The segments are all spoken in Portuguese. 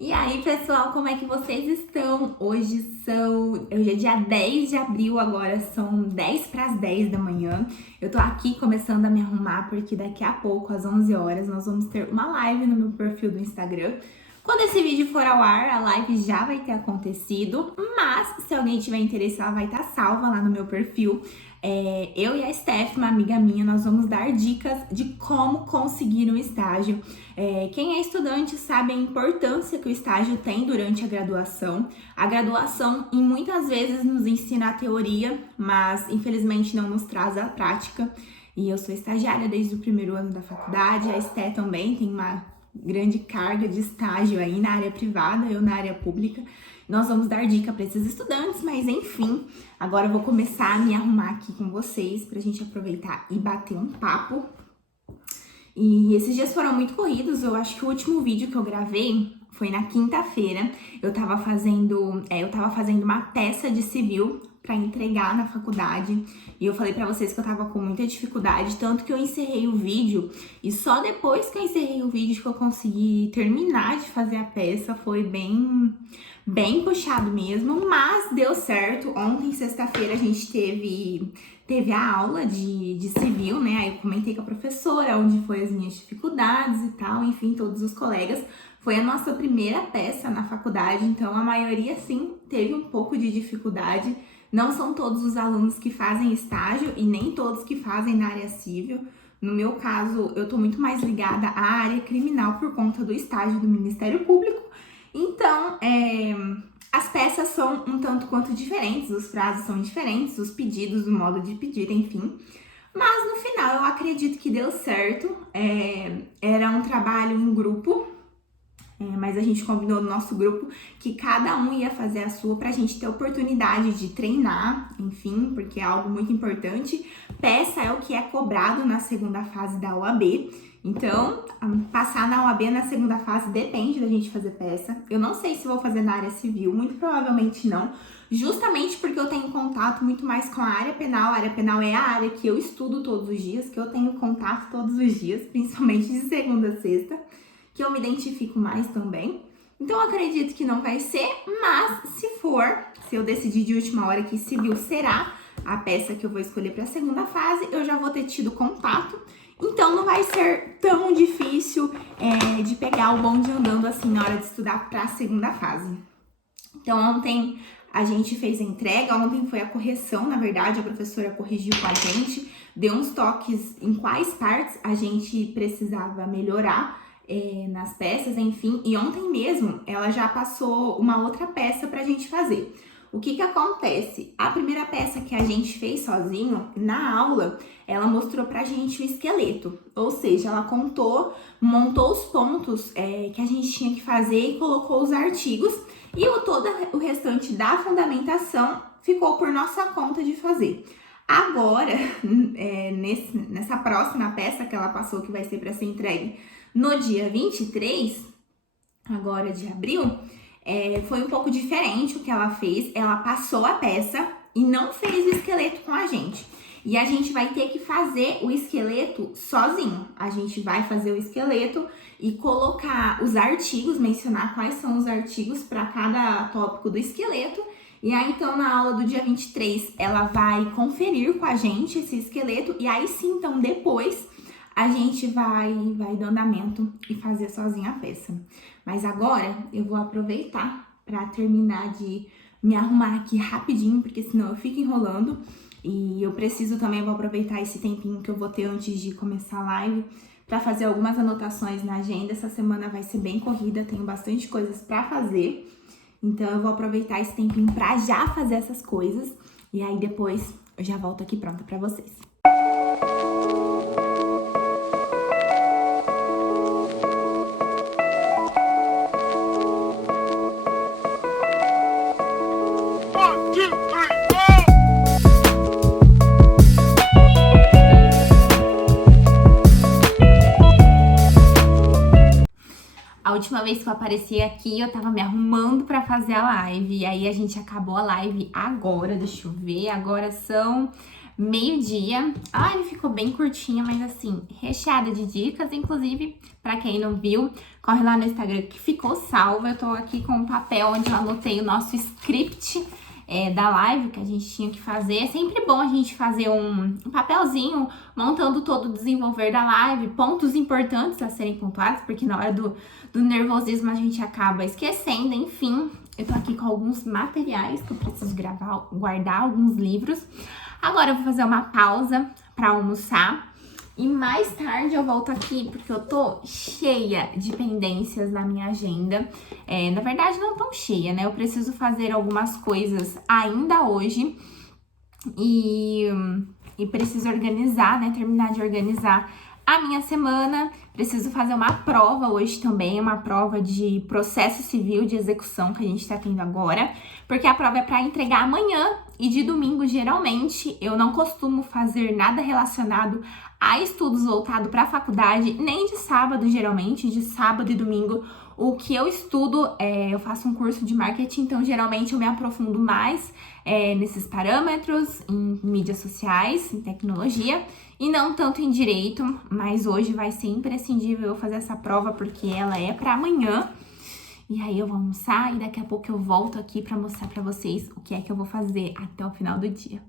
E aí, pessoal, como é que vocês estão? Hoje é dia 10 de abril, agora são 10 para as 10 da manhã. Eu tô aqui começando a me arrumar porque daqui a pouco, às 11 horas, nós vamos ter uma live no meu perfil do Instagram. Quando esse vídeo for ao ar, a live já vai ter acontecido, mas se alguém tiver interesse, ela vai estar salva lá no meu perfil. Eu e a Steph, uma amiga minha, nós vamos dar dicas de como conseguir um estágio. Quem é estudante sabe a importância que o estágio tem durante a graduação. A graduação, muitas vezes, nos ensina a teoria, mas infelizmente não nos traz a prática. E eu sou estagiária desde o primeiro ano da faculdade, a Steph também tem uma grande carga de estágio aí na área privada, eu na área pública. Nós vamos dar dica para esses estudantes, mas enfim, agora eu vou começar a me arrumar aqui com vocês pra gente aproveitar e bater um papo. E esses dias foram muito corridos, eu acho que o último vídeo que eu gravei foi na quinta-feira. Eu tava fazendo uma peça de civil para entregar na faculdade, e eu falei para vocês que eu tava com muita dificuldade, tanto que eu encerrei o vídeo, e só depois que eu encerrei o vídeo que eu consegui terminar de fazer a peça. Foi bem puxado mesmo, mas deu certo. Ontem, sexta-feira, a gente teve a aula de civil, né? Aí eu comentei com a professora onde foi as minhas dificuldades e tal, enfim, todos os colegas. Foi a nossa primeira peça na faculdade, então a maioria, sim, teve um pouco de dificuldade. Não são todos os alunos que fazem estágio e nem todos que fazem na área civil. No meu caso, eu tô muito mais ligada à área criminal por conta do estágio do Ministério Público. Então, as peças são um tanto quanto diferentes, os prazos são diferentes, os pedidos, o modo de pedir, enfim. Mas no final eu acredito que deu certo. Era um trabalho em grupo, mas a gente combinou no nosso grupo que cada um ia fazer a sua pra gente ter oportunidade de treinar, enfim, porque é algo muito importante. Peça é o que é cobrado na segunda fase da OAB. Então, passar na OAB na segunda fase depende da gente fazer peça. Eu não sei se vou fazer na área civil, muito provavelmente não, justamente porque eu tenho contato muito mais com a área penal. A área penal é a área que eu estudo todos os dias, que eu tenho contato todos os dias, principalmente de segunda a sexta, que eu me identifico mais também. Então, eu acredito que não vai ser, mas se eu decidir de última hora que civil será a peça que eu vou escolher para a segunda fase, eu já vou ter tido contato. Então, não vai ser tão difícil de pegar o bonde andando assim na hora de estudar para a segunda fase. Então, ontem a gente fez a entrega, ontem foi a correção, na verdade, a professora corrigiu com a gente, deu uns toques em quais partes a gente precisava melhorar nas peças, enfim. E ontem mesmo ela já passou uma outra peça pra gente fazer. O que acontece? A primeira peça que a gente fez sozinho, na aula, ela mostrou pra gente o esqueleto. Ou seja, ela montou os pontos que a gente tinha que fazer e colocou os artigos. E todo o restante da fundamentação ficou por nossa conta de fazer. Agora, nessa próxima peça que ela passou, que vai ser para ser entregue no dia 23, agora de abril, foi um pouco diferente o que ela fez. Ela passou a peça e não fez o esqueleto com a gente. E a gente vai ter que fazer o esqueleto sozinho. A gente vai fazer o esqueleto e colocar os artigos, mencionar quais são os artigos para cada tópico do esqueleto. E aí, então, na aula do dia 23, ela vai conferir com a gente esse esqueleto. E aí sim, então, depois a gente vai dar andamento e fazer sozinha a peça. Mas agora eu vou aproveitar para terminar de me arrumar aqui rapidinho, porque senão eu fico enrolando. E eu vou aproveitar esse tempinho que eu vou ter antes de começar a live para fazer algumas anotações na agenda. Essa semana vai ser bem corrida, tenho bastante coisas para fazer. Então eu vou aproveitar esse tempinho para já fazer essas coisas. E aí depois eu já volto aqui pronta para vocês. A última vez que eu apareci aqui, eu tava me arrumando pra fazer a live. E aí a gente acabou a live agora, deixa eu ver. Agora são meio-dia. A live ficou bem curtinha, mas assim, recheada de dicas. Inclusive, pra quem não viu, corre lá no Instagram que ficou salvo. Eu tô aqui com um papel onde eu anotei o nosso script da live que a gente tinha que fazer. É sempre bom a gente fazer um papelzinho montando todo o desenvolver da live, pontos importantes a serem pontuados, porque na hora do nervosismo a gente acaba esquecendo. Enfim, eu tô aqui com alguns materiais que eu preciso gravar, guardar alguns livros. Agora eu vou fazer uma pausa pra almoçar. E mais tarde eu volto aqui, porque eu tô cheia de pendências na minha agenda. Na verdade, não tão cheia, né? Eu preciso fazer algumas coisas ainda hoje. E preciso organizar, né? Terminar de organizar a minha semana. Preciso fazer uma prova hoje também, uma prova de processo civil de execução que a gente tá tendo agora. Porque a prova é pra entregar amanhã e de domingo, geralmente, eu não costumo fazer nada relacionado a estudos voltados para a faculdade, nem de sábado, geralmente, de sábado e domingo. O que eu estudo, eu faço um curso de marketing, então geralmente eu me aprofundo mais nesses parâmetros, em mídias sociais, em tecnologia, e não tanto em direito, mas hoje vai ser imprescindível eu fazer essa prova, porque ela é para amanhã. E aí eu vou almoçar e daqui a pouco eu volto aqui para mostrar para vocês o que é que eu vou fazer até o final do dia.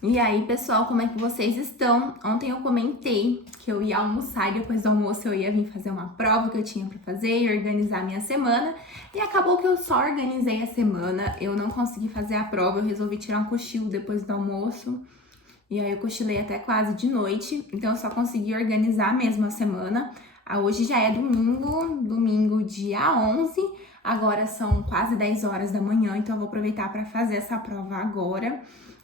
E aí, pessoal, como é que vocês estão? Ontem eu comentei que eu ia almoçar e depois do almoço eu ia vir fazer uma prova que eu tinha pra fazer e organizar a minha semana. E acabou que eu só organizei a semana, eu não consegui fazer a prova, eu resolvi tirar um cochilo depois do almoço. E aí eu cochilei até quase de noite, então eu só consegui organizar mesmo a semana. Hoje já é domingo dia 11, agora são quase 10 horas da manhã, então eu vou aproveitar pra fazer essa prova agora.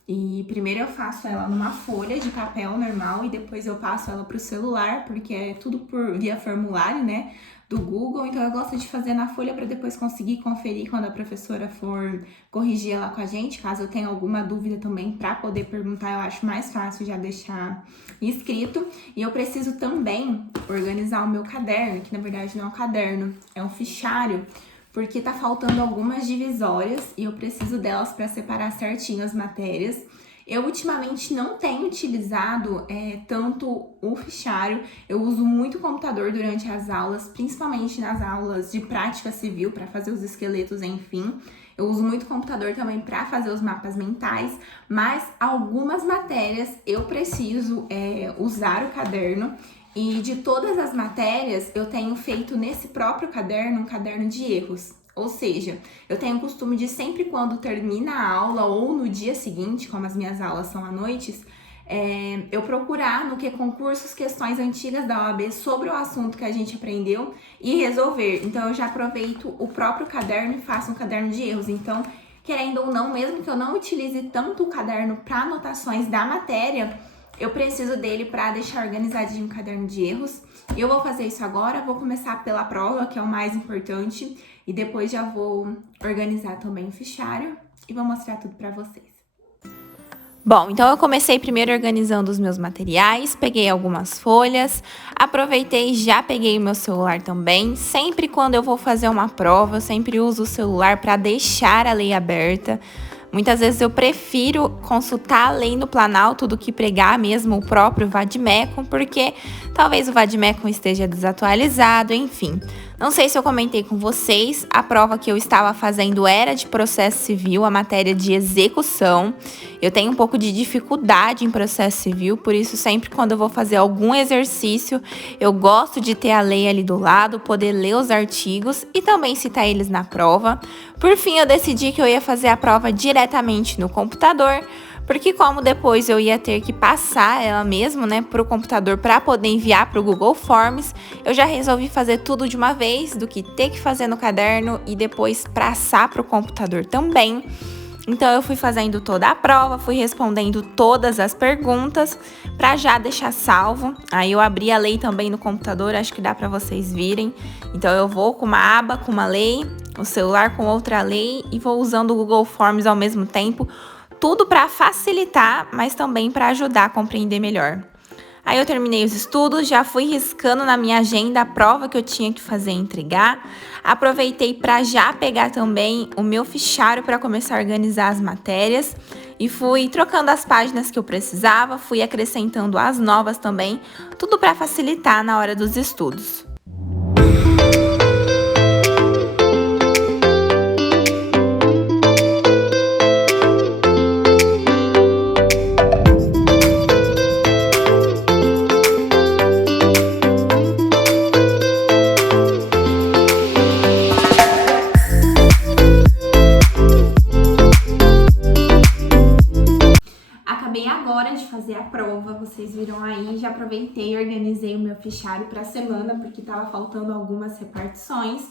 E primeiro eu faço ela numa folha de papel normal e depois eu passo ela pro celular, porque é tudo via formulário, né, do Google. Então eu gosto de fazer na folha para depois conseguir conferir quando a professora for corrigir ela com a gente, caso eu tenha alguma dúvida também para poder perguntar, eu acho mais fácil já deixar escrito. E eu preciso também organizar o meu caderno, que na verdade não é um caderno, é um fichário, porque tá faltando algumas divisórias e eu preciso delas para separar certinho as matérias. Eu ultimamente não tenho utilizado tanto o fichário, eu uso muito o computador durante as aulas, principalmente nas aulas de prática civil, para fazer os esqueletos, enfim. Eu uso muito o computador também para fazer os mapas mentais, mas algumas matérias eu preciso usar o caderno. E de todas as matérias, eu tenho feito nesse próprio caderno um caderno de erros. Ou seja, eu tenho o costume de sempre quando termina a aula ou no dia seguinte, como as minhas aulas são à noite, eu procurar no que concursos, questões antigas da OAB sobre o assunto que a gente aprendeu e resolver. Então eu já aproveito o próprio caderno e faço um caderno de erros. Então, querendo ou não, mesmo que eu não utilize tanto o caderno para anotações da matéria, eu preciso dele para deixar organizadinho o caderno de erros. Eu vou fazer isso agora, vou começar pela prova, que é o mais importante, e depois já vou organizar também o fichário e vou mostrar tudo para vocês. Bom, então eu comecei primeiro organizando os meus materiais, peguei algumas folhas, aproveitei e já peguei o meu celular também. Sempre quando eu vou fazer uma prova, eu sempre uso o celular para deixar a lei aberta. Muitas vezes eu prefiro consultar a lei no Planalto do que pregar mesmo o próprio Vademecum, porque talvez o Vademecum esteja desatualizado, enfim. Não sei se eu comentei com vocês, a prova que eu estava fazendo era de processo civil, a matéria de execução. Eu tenho um pouco de dificuldade em processo civil, por isso sempre quando eu vou fazer algum exercício, eu gosto de ter a lei ali do lado, poder ler os artigos e também citar eles na prova. Por fim, eu decidi que eu ia fazer a prova diretamente no computador, porque como depois eu ia ter que passar ela mesmo, né, para o computador para poder enviar para o Google Forms, eu já resolvi fazer tudo de uma vez, do que ter que fazer no caderno e depois passar para o computador também. Então eu fui fazendo toda a prova, fui respondendo todas as perguntas para já deixar salvo. Aí eu abri a lei também no computador, acho que dá para vocês virem. Então eu vou com uma aba com uma lei, o celular com outra lei e vou usando o Google Forms ao mesmo tempo. Tudo para facilitar, mas também para ajudar a compreender melhor. Aí eu terminei os estudos, já fui riscando na minha agenda a prova que eu tinha que fazer e entregar. Aproveitei para já pegar também o meu fichário para começar a organizar as matérias. E fui trocando as páginas que eu precisava, fui acrescentando as novas também, tudo para facilitar na hora dos estudos. Fazer a prova, vocês viram aí, já aproveitei e organizei o meu fichário para a semana, porque tava faltando algumas repartições.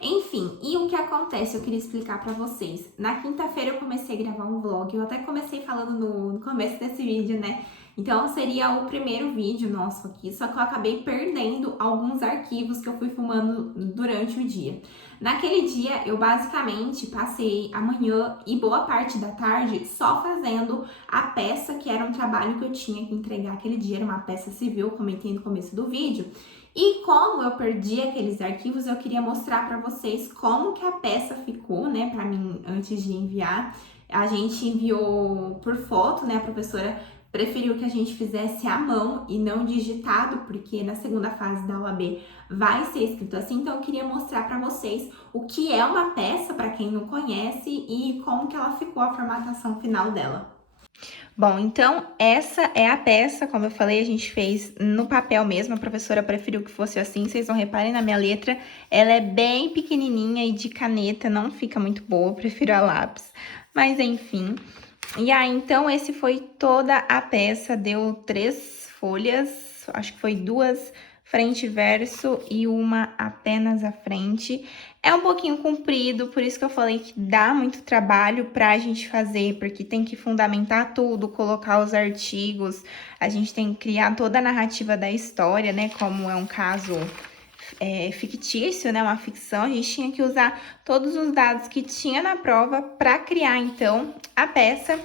Enfim, e o que acontece, eu queria explicar para vocês. Na quinta-feira eu comecei a gravar um vlog, eu até comecei falando no começo desse vídeo, né? Então seria o primeiro vídeo nosso aqui, só que eu acabei perdendo alguns arquivos que eu fui filmando durante o dia. Naquele dia, eu basicamente passei a manhã e boa parte da tarde só fazendo a peça, que era um trabalho que eu tinha que entregar aquele dia, era uma peça civil, comentei no começo do vídeo. E como eu perdi aqueles arquivos, eu queria mostrar para vocês como que a peça ficou, né, para mim, antes de enviar. A gente enviou por foto, né, a professora preferiu que a gente fizesse à mão e não digitado, porque na segunda fase da OAB vai ser escrito assim. Então eu queria mostrar para vocês o que é uma peça, para quem não conhece, e como que ela ficou a formatação final dela. Bom, então essa é a peça, como eu falei, a gente fez no papel mesmo, a professora preferiu que fosse assim, vocês não reparem na minha letra, ela é bem pequenininha e de caneta não fica muito boa, eu prefiro a lápis, mas enfim. E aí, então, esse foi toda a peça, deu 3 folhas, acho que foi 2 frente e verso e uma apenas à frente. É um pouquinho comprido, por isso que eu falei que dá muito trabalho pra gente fazer, porque tem que fundamentar tudo, colocar os artigos, a gente tem que criar toda a narrativa da história, né, como é um caso fictício, né, uma ficção, a gente tinha que usar todos os dados que tinha na prova para criar, então, a peça.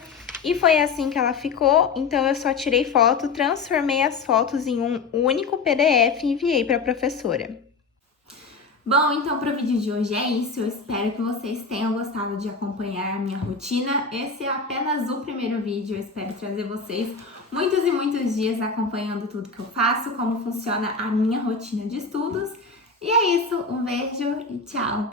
E foi assim que ela ficou, então eu só tirei foto, transformei as fotos em um único PDF e enviei para a professora. Bom, então para o vídeo de hoje é isso, eu espero que vocês tenham gostado de acompanhar a minha rotina. Esse é apenas o primeiro vídeo, eu espero trazer vocês muitos e muitos dias acompanhando tudo que eu faço, como funciona a minha rotina de estudos. E é isso, um beijo e tchau!